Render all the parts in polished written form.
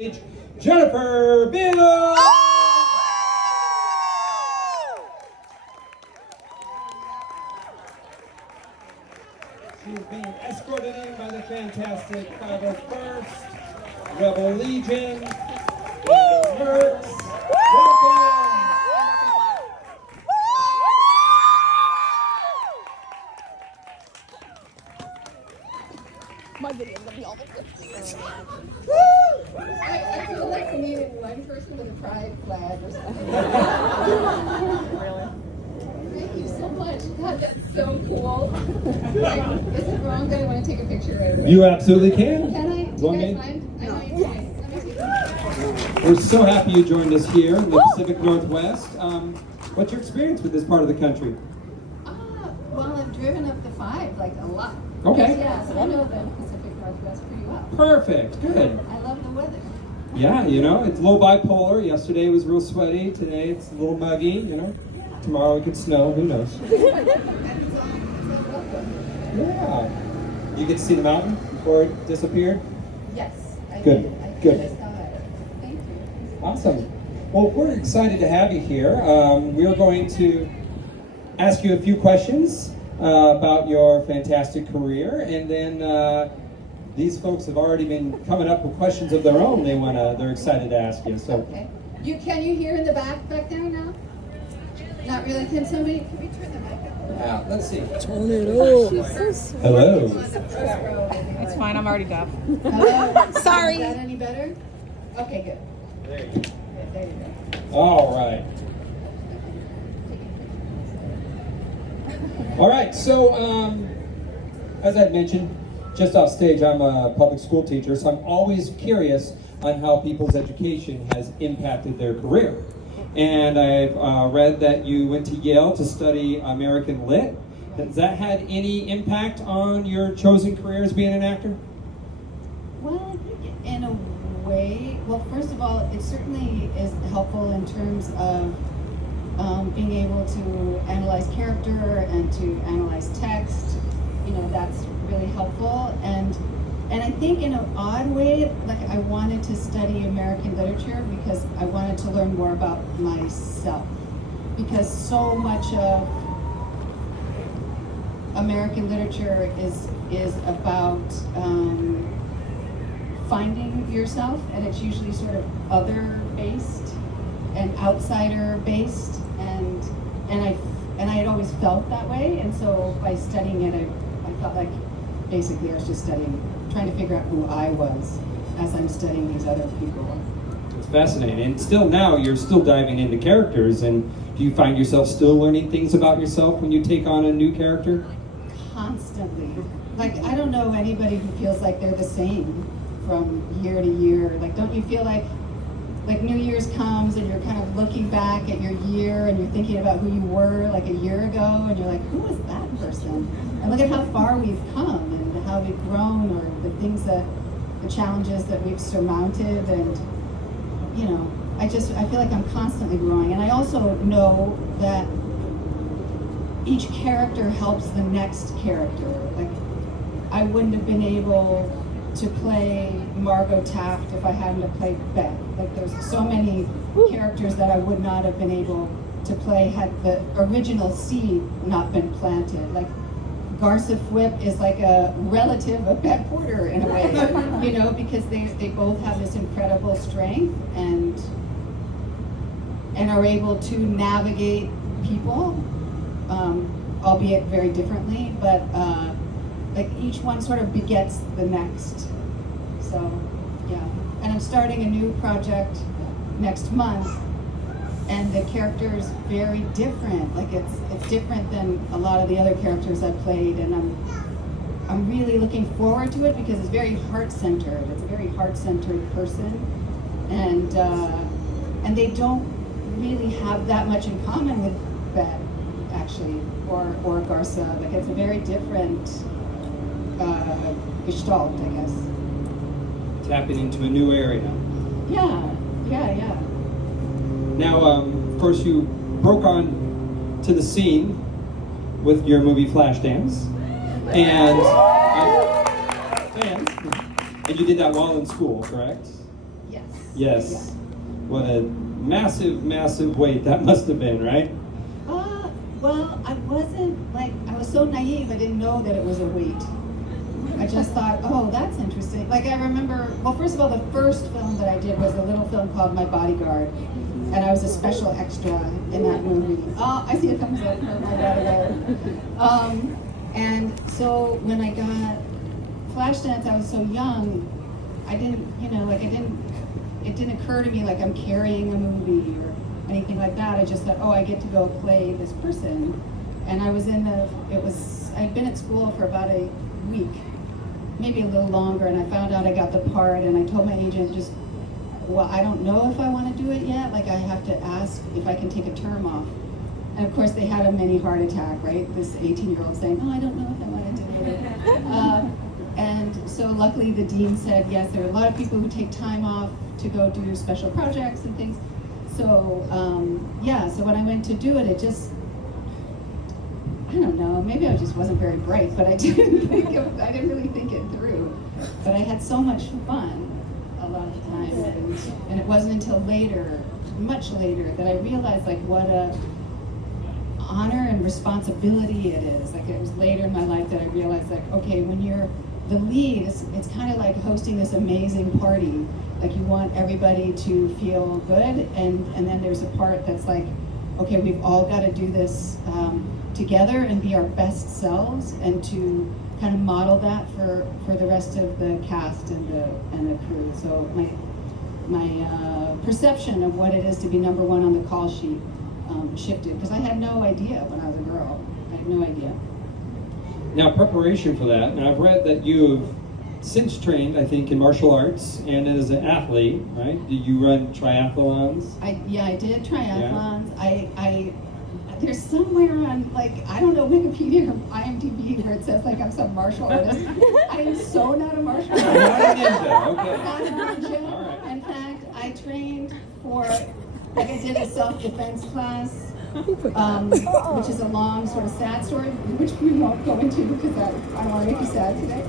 Jennifer Beals! She's being escorted in by the fantastic 501st, Rebel Legion, Mercs. Welcome! My video is gonna be all the I feel like we needed one person with a pride flag or something. Really? Thank you so much. God, that's so cool. Is it wrong that I want to take a picture right away? You absolutely can. Can I? Do Want you me? guys mind? I know you can. Let me see. We're so happy you joined us here in the Pacific Northwest. What's your experience with this part of the country? Well, I've driven up the 5 like a lot. Okay. Yeah, so I know the Pacific Northwest pretty well. Perfect. Good. I love the weather. Yeah, you know, it's a little bipolar. Yesterday was real sweaty. Today it's a little muggy, you know. Tomorrow it could snow. Who knows? And it's all welcome. Yeah. You get to see the mountain before it disappeared? Yes, I Good, did. I good. saw it. Thank you. Awesome. Well, we're excited to have you here. We're going to ask you a few questions about your fantastic career, and then these folks have already been coming up with questions of their own. They're excited to ask you. So, Okay. Can you hear in the back there now? Not really. Can we turn the mic up? let's see. Turn it up. Hello. It's fine, I'm already deaf. Hello. Sorry. Is that any better? Okay, good. There you Good, there you go. All right. All right. So, as I mentioned, just off stage, I'm a public school teacher, so I'm always curious on how people's education has impacted their career. And I've read that you went to Yale to study American Lit. Has that had any impact on your chosen career as being an actor? Well, I think in a way, well, first of all, it certainly is helpful in terms of being able to analyze character and to analyze text. You know, that's really helpful. And I think in an odd way, like I wanted to study American literature because I wanted to learn more about myself. Because so much of American literature is about finding yourself, and it's usually sort of other-based and outsider-based, and I had always felt that way, and so by studying it, I felt like basically I was just trying to figure out who I was as I'm studying these other people. It's fascinating. And still now, you're still diving into characters, and do you find yourself still learning things about yourself when you take on a new character? Constantly. Like, I don't know anybody who feels like they're the same from year to year. Like, don't you feel like New Year's comes and you're kind of looking back at your year and you're thinking about who you were like a year ago, and you're like, who was that person? And look at how far we've come and how we've grown, or the challenges that we've surmounted, and you know, I feel like I'm constantly growing. And I also know that each character helps the next character. Like, I wouldn't have been able to play Margot Taft if I hadn't have played Beth. Like, there's so many characters that I would not have been able to play had the original seed not been planted. Like, Garza Fwip is like a relative of Beth Porter in a way, you know, because they both have this incredible strength and are able to navigate people, albeit very differently, but like each one sort of begets the next. So, yeah. And I'm starting a new project next month, and the character is very different. Like, it's different than a lot of the other characters I've played, and I'm really looking forward to it because it's very heart-centered. It's a very heart-centered person, and they don't really have that much in common with Beth, actually, or Garza. Like, it's a very different gestalt, I guess. Tapping into a new area. Yeah. Now, of course, you broke on to the scene with your movie Flashdance, and you did that while in school, correct? Yes. Yes. What a massive, massive weight that must have been, right? Well, I was so naive, I didn't know that it was a weight. I just thought, oh, that's interesting. Like I remember, well, first of all, the first film that I did was a little film called My Bodyguard. And I was a special extra in that movie. Oh, I see a thumbs up for My Bodyguard. And so when I got Flashdance, I was so young, I didn't, it didn't occur to me like I'm carrying a movie or anything like that. I just thought, oh, I get to go play this person. And I was I'd been at school for about a week, maybe a little longer, and I found out I got the part, and I told my agent well, I don't know if I want to do it yet. Like I have to ask if I can take a term off. And of course they had a mini heart attack, right? This 18-year-old saying, oh, I don't know if I want to do it. And so luckily the dean said, yes, there are a lot of people who take time off to go do special projects and things. So, so when I went to do it, I don't know, maybe I just wasn't very bright, but I didn't really think it through. But I had so much fun a lot of the time, and it wasn't until later, much later, that I realized like what a honor and responsibility it is. Like it was later in my life that I realized like, okay, when you're the lead, it's kind of like hosting this amazing party. Like you want everybody to feel good, and then there's a part that's like, okay, we've all got to do this together and be our best selves, and to kind of model that for the rest of the cast and the crew. So my perception of what it is to be number one on the call sheet shifted, because I had no idea when I was a girl. I had no idea. Now, preparation for that, and I've read that you've since trained, I think, in martial arts and as an athlete, right? Did you run triathlons? I did triathlons. Yeah. There's somewhere on, like, I don't know, Wikipedia or IMDb where it says, like, I'm some martial artist. I am so not a martial artist. Not a ninja, okay. Not a ninja. All right. In fact, I trained for, like, I did a self-defense class, which is a long, sort of sad story, which we won't go into because I don't want to make you sad today.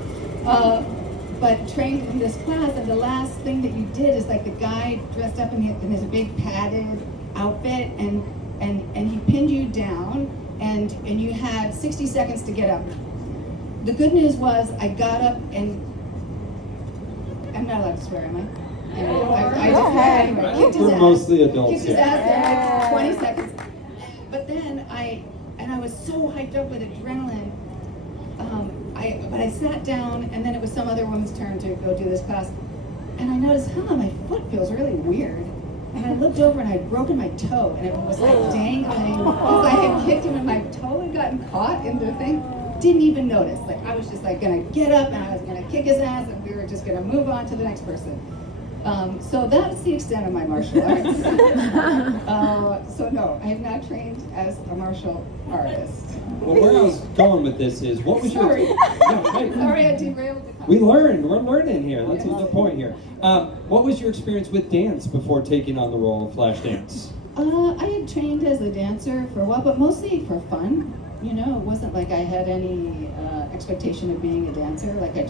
But trained in this class, and the last thing that you did is, like, the guy dressed up in his big padded outfit, and he pinned you down, and you had 60 seconds to get up. The good news was I got up, and I'm not allowed to swear, am I? I kicked his We're ass. mostly adults Kicked his here. ass for like 20 seconds. But then I was so hyped up with adrenaline. But I sat down, and then it was some other woman's turn to go do this class, and I noticed, my foot feels really weird. And I looked over, and I had broken my toe, and it was like dangling because I had kicked him, and my toe had gotten caught in the thing. Didn't even notice. Like I was just like gonna get up, and I was gonna kick his ass, and we were just gonna move on to the next person. So that's the extent of my martial arts. So no, I have not trained as a martial artist. Well, where I was going with this is, what was Sorry. your... No, hey. Sorry, I derailed the We're conversation. learning here. That's the point here. What was your experience with dance before taking on the role of Flashdance? I had trained as a dancer for a while, but mostly for fun. You know, it wasn't like I had any expectation of being a dancer. Like I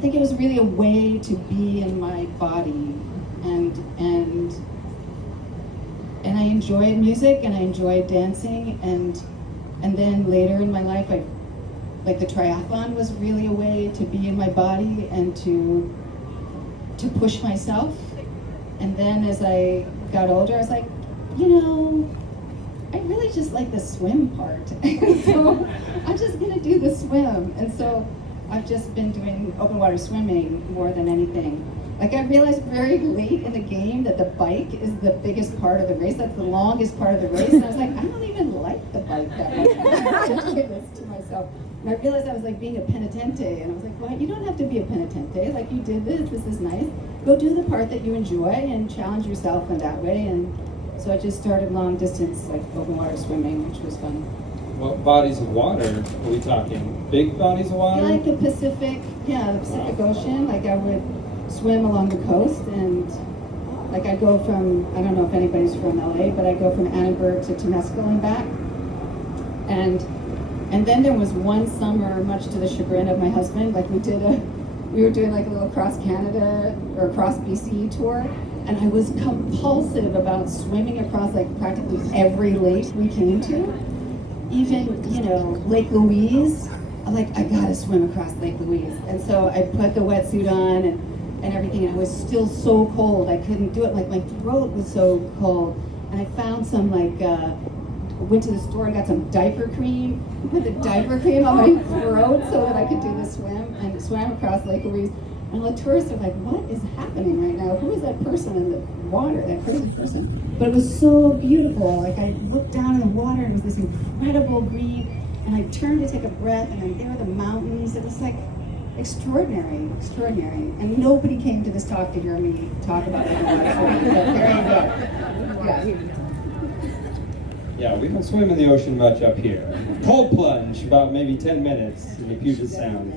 think it was really a way to be in my body, and I enjoyed music, and I enjoyed dancing, and then later in my life, like the triathlon was really a way to be in my body and to push myself. And then as I got older, I was like, I really just like the swim part. So I'm just gonna do the swim. And so I've just been doing open water swimming more than anything. Like I realized very late in the game that the bike is the biggest part of the race. That's the longest part of the race. And I was like, I don't even like the bike that much. I did this to myself. And I realized I was like being a penitente. And I was like, well, you don't have to be a penitente. Like you did this is nice. Go do the part that you enjoy and challenge yourself in that way. And so I just started long distance, like open water swimming, which was fun. What bodies of water are we talking? Big bodies of water? Yeah, like the Pacific Ocean. Like I would swim along the coast, and like I go from, I don't know if anybody's from LA, but I go from Annenberg to Temescal and back. And then there was one summer, much to the chagrin of my husband, like we did we were doing like a little cross Canada or cross BC tour, and I was compulsive about swimming across like practically every lake we came to. Even, you know, Lake Louise, I'm like, I gotta swim across Lake Louise. And so I put the wetsuit on and everything, and I was still so cold. I couldn't do it, like my throat was so cold. And I found some like, went to the store and got some diaper cream, put the diaper cream on my throat so that I could do the swim, and swam across Lake Louise. And the tourists are like, what is happening right now? Who is that person in the water, that crazy person? But it was so beautiful. Like I looked down in the water and it was this incredible green, and I turned to take a breath, and there were the mountains. It was like extraordinary, extraordinary. And nobody came to this talk to hear me talk about it. But there you go. Yeah. Yeah, we don't swim in the ocean much up here. Cold plunge, about maybe 10 minutes in the Puget Sound.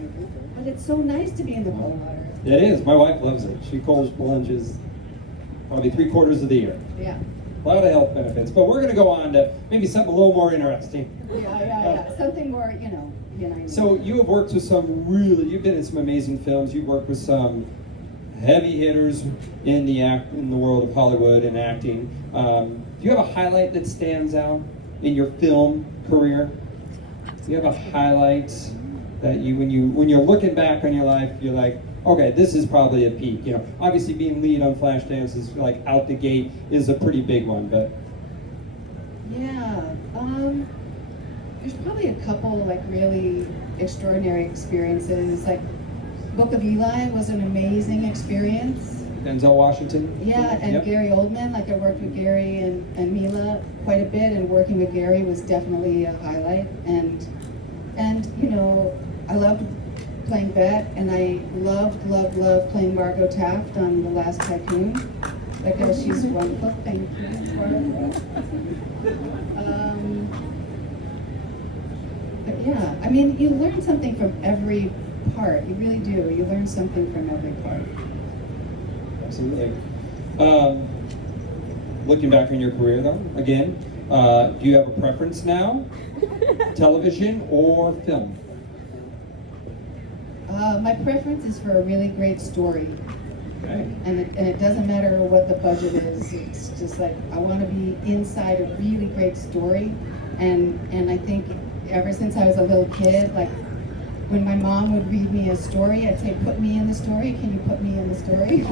But it's so nice to be in the cold water. It is. My wife loves it. She cold plunges probably 3/4 of the year. Yeah. A lot of health benefits. But we're going to go on to maybe something a little more interesting. Yeah. Something more, you know. So you have worked with you've been in some amazing films. You've worked with some heavy hitters in the world of Hollywood and acting. Do you have a highlight that stands out in your film career? Do you have a highlight that when you're looking back on your life, you're like, okay, this is probably a peak. You know, obviously being lead on Flashdance is like out the gate is a pretty big one, but yeah, there's probably a couple like really extraordinary experiences. Like Book of Eli was an amazing experience. Denzel Washington. Yeah, and Yep. Gary Oldman. Like I worked with Gary and Mila quite a bit, and working with Gary was definitely a highlight. And you know, I loved playing Bet, and I loved playing Margot Taft on The Last Tycoon because she's wonderful. Thank you. But yeah, I mean, you learn something from every part. You really do. You learn something from every part. Absolutely. Looking back on your career, though, again, do you have a preference now? Television or film? My preference is for a really great story. Okay. And it doesn't matter what the budget is. It's just like I want to be inside a really great story. And I think ever since I was a little kid, like when my mom would read me a story, I'd say, put me in the story. Can you put me in the story?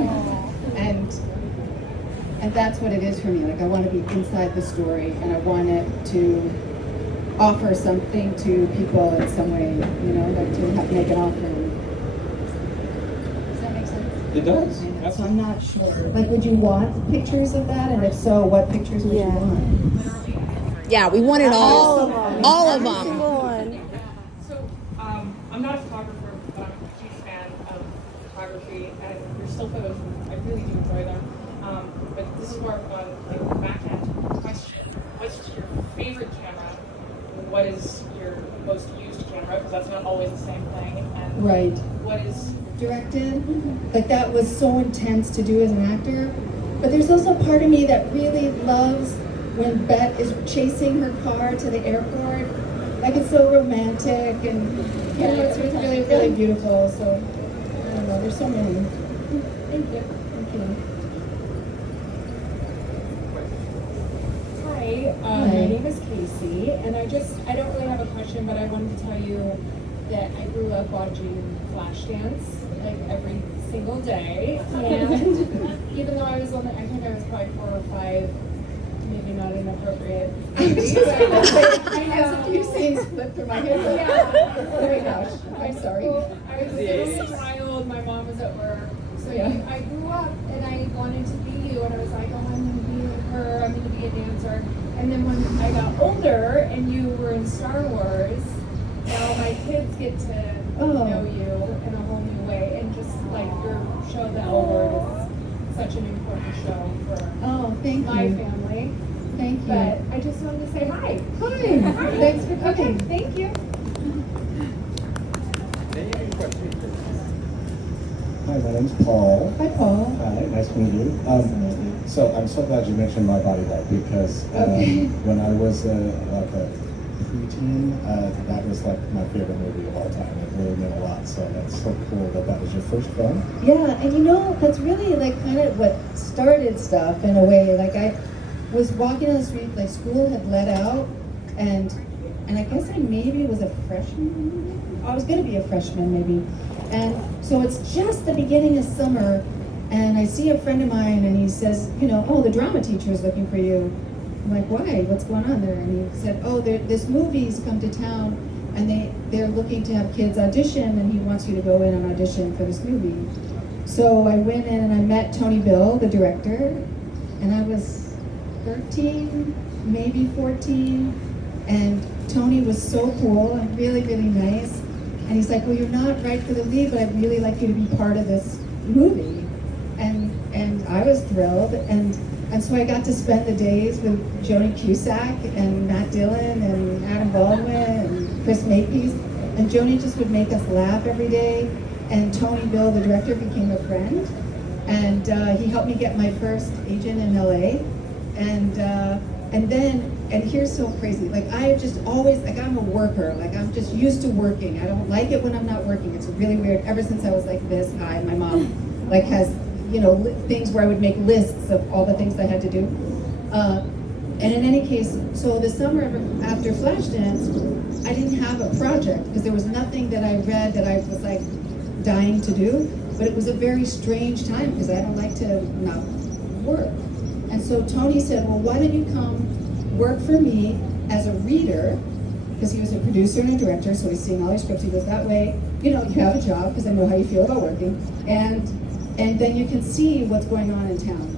and that's what it is for me. Like I want to be inside the story, and I want it to offer something to people in some way, you know, like to make an offer. Does that make sense? It does. So I'm not sure. Like, would you want pictures of that? And if so, what pictures would you want? Yeah, we want it all. All of them. So, I'm not a photographer, but I'm a huge fan of photography, and your still photos, I really do enjoy them. But this is more of a back-end question. What's your favorite camera? What is your most used camera? Because that's not always the same thing. And Right. what is Directed. Like, that was so intense to do as an actor. But there's also a part of me that really loves when Bet is chasing her car to the airport. Like, it's so romantic, and you know, it's really, really beautiful. So I don't know, there's so many. Thank you. Thank you. Hi, Hi. my name is Casey, and I don't really have a question, but I wanted to tell you that I grew up watching Flashdance like every single day, and even though I think I was probably 4 or 5, maybe not inappropriate. I have a few scenes flip through my head. Yeah. Oh my gosh, I'm sorry. I was a little child, my mom was at work, so Yeah. I grew up and I wanted to be you, and I was like, oh, I'm going to be like her, I'm going to be a dancer. And then when I got older and you were in Star Wars, now my kids get to know you in a whole new way, and just like your show, The L Word, is such an important show for Thank my you. family. Thank you. But I just wanted to say hi. Hi. Thanks for coming. Okay, thank you. Hi, my name's Paul. Hi, Paul. Hi, nice to meet you. So I'm so glad you mentioned my body type because Okay. when I was like a preteen, that was like my favorite movie of all time. It really meant a lot, so that's so cool that that was your first film. Yeah, and you know, that's really like kind of what started stuff in a way. Like I was walking on the street, like school had let out, and I guess I maybe was a freshman. I was gonna be a freshman maybe. And so it's just the beginning of summer, and I see a friend of mine and he says, you know, oh, the drama teacher is looking for you. I'm like, why? What's going on there? And he said, oh, this movie's come to town and they're looking to have kids audition and he wants you to go in and audition for this movie. So I went in and I met Tony Bill, the director, and I was 13, maybe 14, and Tony was so cool and really, really nice. And he's like, well, you're not right for the lead, but I'd really like you to be part of this movie. And I was thrilled. And so I got to spend the days with Joni Cusack and Matt Dillon and Adam Baldwin and Chris Makepeace. And Joni just would make us laugh every day. And Tony Bill, the director, became a friend. And he helped me get my first agent in LA. And here's so crazy, like I just always, like I'm a worker, like I'm just used to working. I don't like it when I'm not working. It's really weird. Ever since I was like this high, my mom like has, you know, things where I would make lists of all the things I had to do. And in any case, so the summer after Flashdance, I didn't have a project because there was nothing that I read that I was like dying to do, but it was a very strange time because I don't like to not work. And so Tony said, well, why don't you come work for me as a reader, because he was a producer and a director, so he's seeing all your scripts. He goes, that way, you know, you have a job, because I know how you feel about working, and then you can see what's going on in town.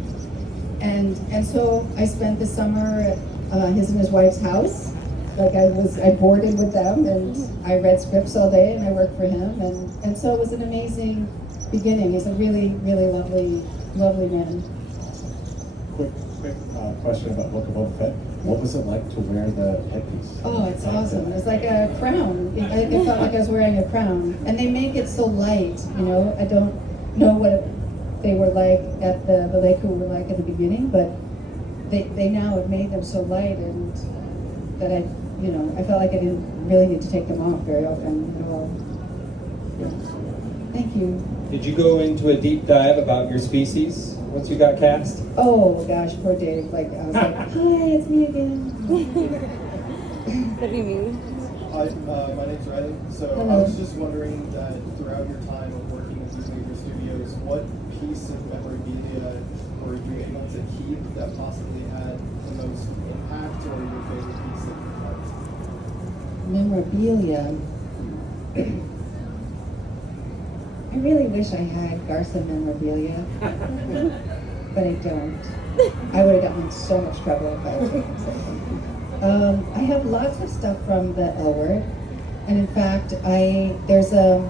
And so I spent the summer at his and his wife's house. Like I boarded with them, and I read scripts all day, and I worked for him, and so it was an amazing beginning. He's a really, really lovely man. Quick question about Book of Boba Fett. What was it like to wear the headpiece? Oh, it's awesome. It's like a crown. I felt like I was wearing a crown. And they make it so light, you know. I don't know what they were like at the Lake were like at the beginning, but they now have made them so light, and that I felt like I didn't really need to take them off very often at all. Yeah. Thank you. Did you go into a deep dive about your species once you got cast? Oh gosh, poor Dave. Like I was like, hi, it's me again. What do you mean? Hi, my name's Riley. So Hello. I was just wondering that throughout your time of working with these major studios, what piece of memorabilia were you able to keep that possibly had the most impact, or your favorite piece that you loved? Memorabilia. I really wish I had Garza memorabilia, but I don't. I would have gotten in so much trouble if I had taken something. I have lots of stuff from the L Word, and in fact, there's a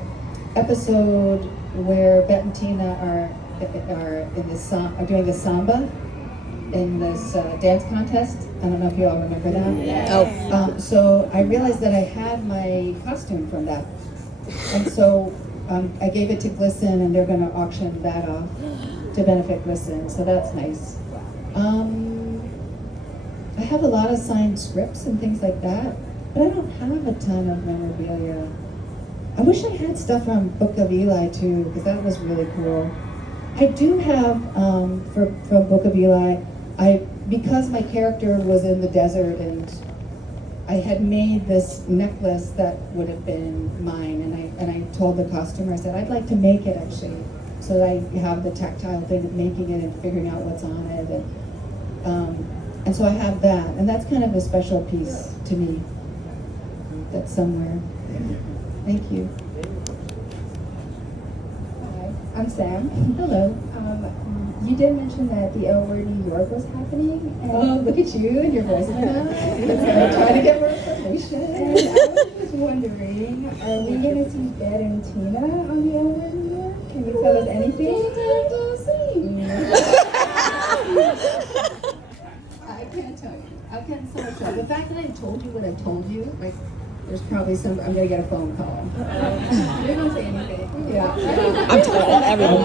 episode where Bet and Tina are in this are doing the samba in this dance contest. I don't know if you all remember that. Oh. So I realized that I had my costume from that, and so I gave it to Glisten, and they're going to auction that off to benefit Glisten. So that's nice. I have a lot of signed scripts and things like that, but I don't have a ton of memorabilia. I wish I had stuff from Book of Eli too, because that was really cool. I do have from Book of Eli. Because my character was in the desert, and I had made this necklace that would have been mine, and I told the costumer, I said, I'd like to make it actually, so that I have the tactile thing of making it and figuring out what's on it, and so I have that, and that's kind of a special piece to me. That's somewhere. Thank you. Hi, I'm Sam. Hello. You did mention that the L Word New York was happening, and, Oh, look at you and your voice in my mouth. I'm trying to get more information. and I was just wondering, are we going to see Bed and Tina on the L Word New York? Can you tell us anything? I can't tell you. I can't so much tell. The fact that I told you what I told you, like, there's probably I'm gonna get a phone call. They don't say anything. Yeah. I'm telling everyone.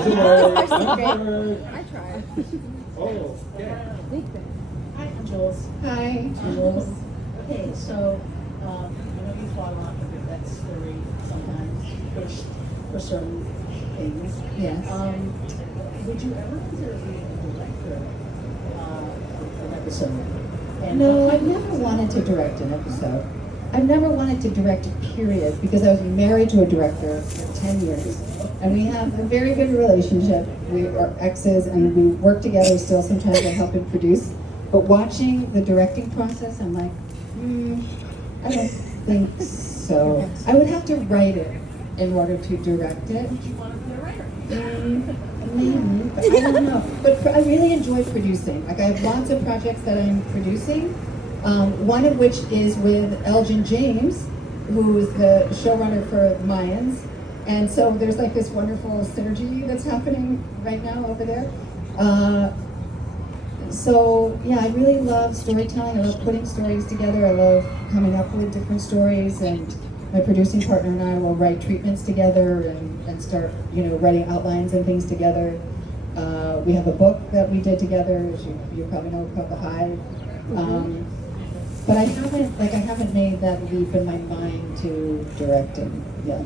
I tried. Oh, yeah. Hi, I'm Jules. Hi, Jules. Okay, so I know you fought a lot to get that story sometimes pushed for certain things. Yes. Would you ever consider being a director of an episode? And No, I've never wanted to direct an episode. I've never wanted to direct, period, because I was married to a director for 10 years. And we have a very good relationship. We are exes and we work together still. Sometimes I help him produce. But watching the directing process, I'm like, I don't think so. I would have to write it in order to direct it. would you want to be a writer? Maybe, but I don't know. But I really enjoy producing. Like I have lots of projects that I'm producing. One of which is with Elgin James, who is the showrunner for Mayans. And so there's like this wonderful synergy that's happening right now over there. So yeah, I really love storytelling. I love putting stories together. I love coming up with different stories, and my producing partner and I will write treatments together and start, writing outlines and things together. We have a book that we did together, as you probably know, called The Hive. But I haven't made that leap in my mind to directing yet.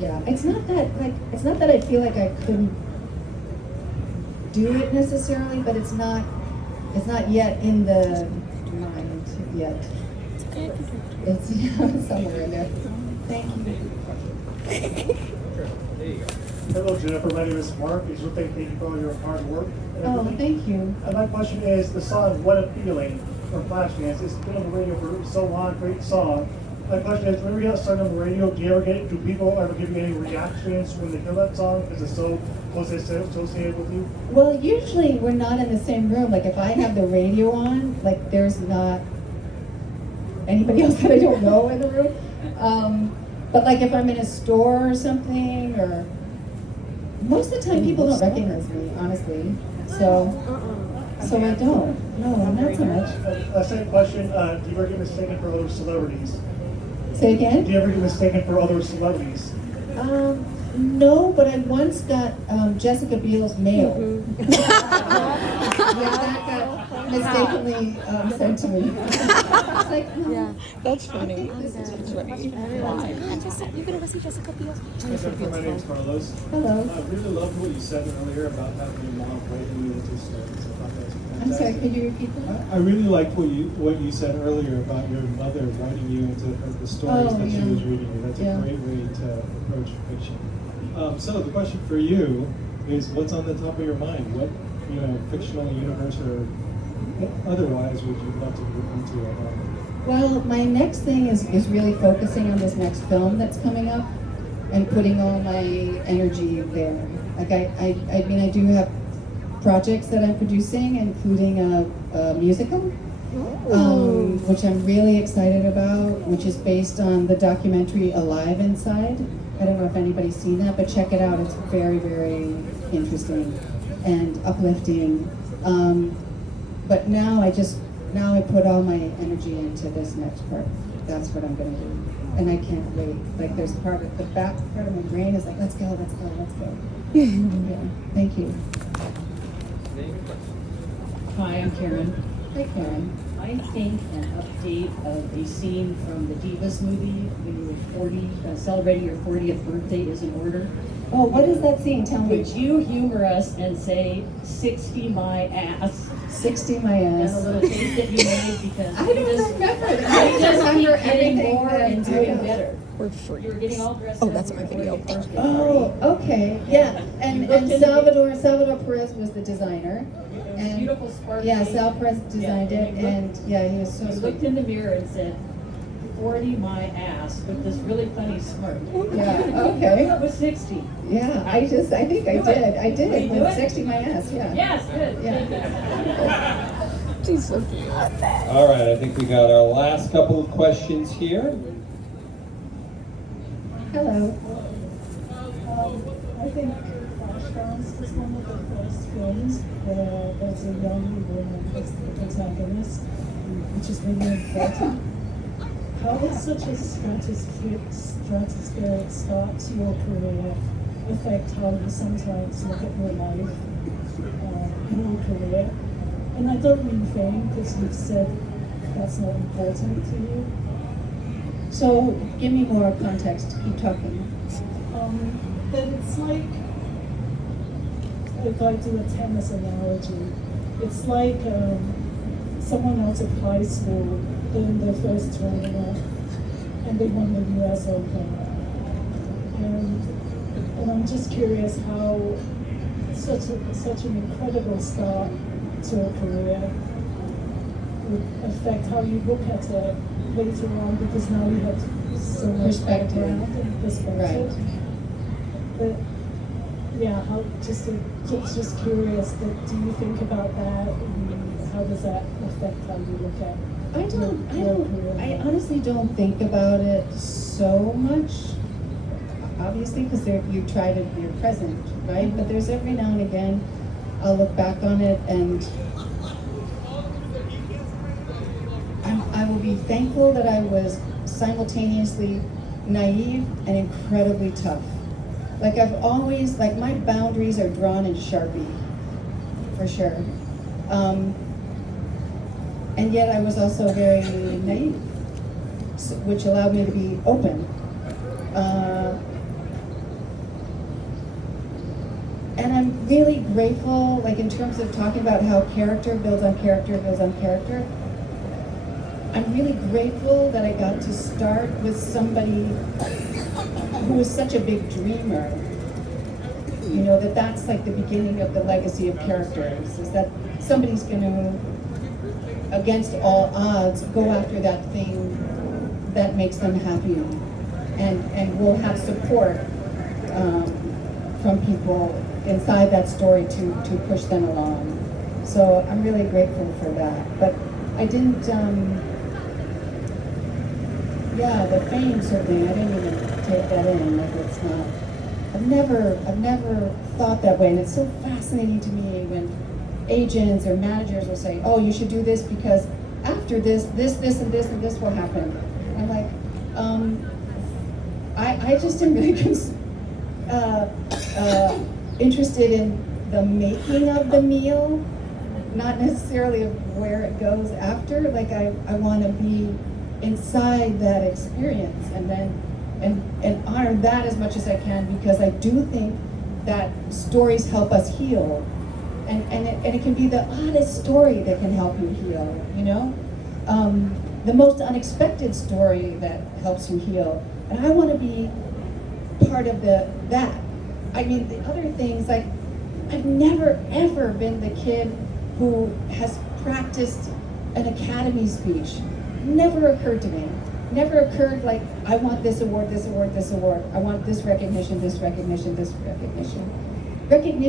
Yeah, it's not that I feel like I couldn't do it necessarily, but it's not yet in the mind yet. It's somewhere in there. Thank you. Hello, Jennifer. My name is Mark. Thank you for all your hard work. Oh, thank you. And my question is, the song "What a Feeling" from Flashdance. It's been on the radio for so long. Great song. My question is, whenever you get a song on the radio, do people ever give you any reactions when they hear that song? Is it so closely associated with you? Well, usually we're not in the same room. Like if I have the radio on, like there's not anybody else that I don't know in the room. But like if I'm in a store or something, or most of the time people don't recognize me, honestly. So I don't. No, not so much. Second question, do you ever get mistaken for other celebrities? Say again? Do you ever get mistaken for other celebrities? No, but I once got Jessica Beals' mail. That got mistakenly sent to me. It's like, Yeah, that's funny. That's funny. You're gonna go see Jessica Beals? My name is Carlos. Hello. I really loved what you said earlier about having your mom writing you into stories. I thought that was fantastic. I'm sorry, could you repeat that? I really liked what you said earlier about your mother writing you into the stories that she was reading you. That's a great way to approach fiction. So the question for you is, what's on the top of your mind? What fictional universe or otherwise would you love to move into? Well, my next thing is really focusing on this next film that's coming up and putting all my energy there. Like I do have projects that I'm producing, including a musical, which I'm really excited about, which is based on the documentary Alive Inside. I don't know if anybody's seen that, but check it out. It's very, very interesting and uplifting. But now I put all my energy into this next part. That's what I'm gonna do. And I can't wait. Like there's the back part of my brain is like, let's go. Yeah, thank you. Hi, I'm Karen. Hi, Karen. I think an update of a scene from the Divas movie when you were 40, celebrating your 40th birthday is in order. Oh, what is that scene? Tell me. Would you humor us and say 60 my ass? 60 my And ass. a little face that you made because I don't remember. I you just remember keep getting everything more that I and do. doing better. We're free. You were getting all dressed Oh, up that's for my your video. 40th birthday Oh, party. okay. Yeah. And You looked in the- Salvador Perez was the designer. It was And beautiful, sparkly. yeah, Sal Perez designed Yeah, it, and you and yeah, he was so You sweet. looked in the mirror and said, 40 my ass, with this really funny smirk. Yeah, okay. That was 60. Yeah, I think I did. I did. Will you do With it? 60 my ass, yeah. Yes, good. Yeah. She's so cute. All right, I think we got our last couple of questions here. Hello. I think Flashdance is one of the first films where there's a young woman as the protagonist, which is really important. How does such a stratospheric start to your career affect how you sometimes look at your life in your career? And I don't mean fame, because you've said that's not important to you. So give me more context. Keep talking. That it's like, if I do a tennis analogy, it's like someone else at high school in their first tournament and they won the US Open. And I'm just curious how such an incredible start to a career would affect how you look at it later on, because now you have so much background and perspective. But yeah, how just curious. That do you think about that? And how does that affect how you look at? I honestly don't think about it so much. Obviously, because you're present, right? But there's every now and again, I'll look back on it and I will be thankful that I was simultaneously naive and incredibly tough. Like I've always, like my boundaries are drawn in Sharpie, for sure. And yet I was also very naive, which allowed me to be open. And I'm really grateful, like in terms of talking about how character builds on character builds on character, I'm really grateful that I got to start with somebody who was such a big dreamer. You know, that's like the beginning of the legacy of characters, is that somebody's gonna, against all odds, go after that thing that makes them happy, and will have support from people inside that story to push them along. So I'm really grateful for that. But I didn't, the fame certainly, I didn't even take that in. Like it's not, I've never thought that way. And it's so fascinating to me when agents or managers will say, oh, you should do this because after this, and this will happen. I'm like, I just am really interested in the making of the meal, not necessarily of where it goes after. Like I want to be inside that experience and then and honor that as much as I can, because I do think that stories help us heal, and it can be the oddest story that can help you heal, you know, the most unexpected story that helps you heal. And I want to be part of that. I mean, the other things, like I've never ever been the kid who has practiced an academy speech. Never occurred to me. Never occurred like, I want this award, this award, this award. I want this recognition, this recognition, this recognition. Recognition